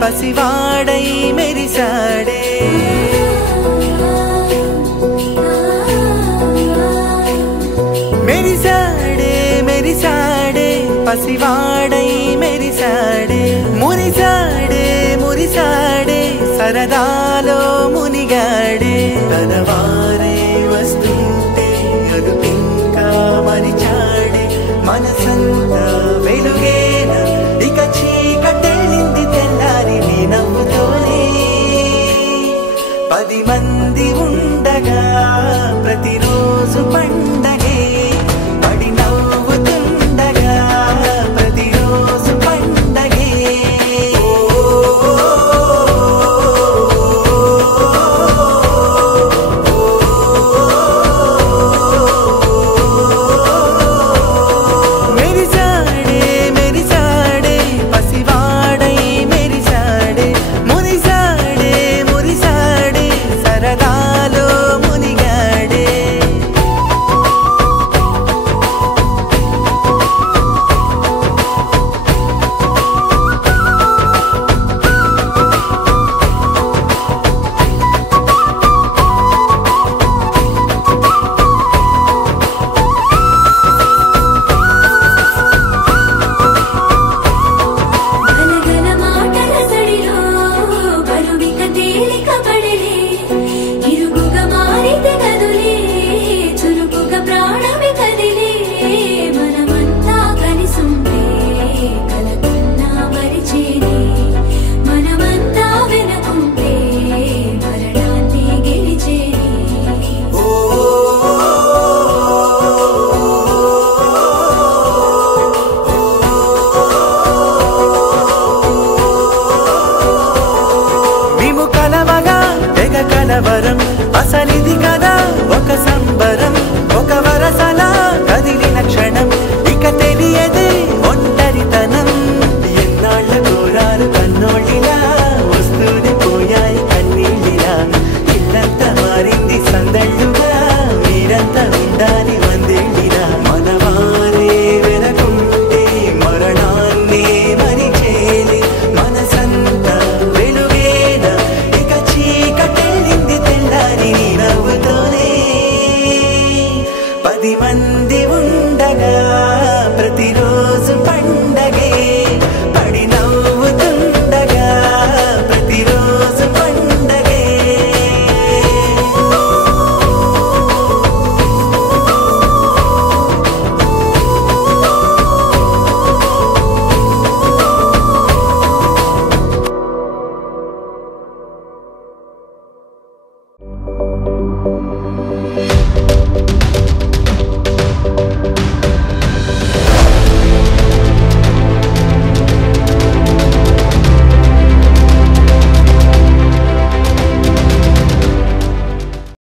पसिवाड़ै मेरी साड़े मेरी साड़े पसिवाड़ै मेरी साड़े मुरी साड़े सरदालो मुनिगाड़े तनवारे वस्तुंटे अदुपिंका मरिचाडे मनसंता वेलुगेना इक चीकटेलिंदी तेल्लारी नी नव्वुतोने 10 మంది ఉండగా ప్రతిరోజు పండగే పడి నవ్వుతుండగా ప్రతిరోజు పండగే मेरी साड़े पसिवाड़ै मेरी साड़े मुरी साड़े सरदालो मुनिगाड़े కలవరం అసలిది కదా ఒక సంబరం ఒక వరసలా కదిలిన క్షణం ఇక తెలియదే ఒంటరితనం ఎన్నాళ్ళ కోరాలు కన్నోళ్ళిలా వస్తూనే పోయాయి కన్నీళ్ళిలా ఇల్లంతా మారింది సందళ్ళుగా మీరంతా ఉండాలి వందేళ్ళిలా మనవారే వెనకుంటే మరణాన్నే మరిచేలి మనసంతా వెలుగేనా ఇక చీకటెళ్ళింది తెల్లారి నీ నవ్వుతోనే 10 మంది ఉండగా ప్రతిరోజు పండగే పడి నవ్వుతుండగా ప్రతిరోజు పండగే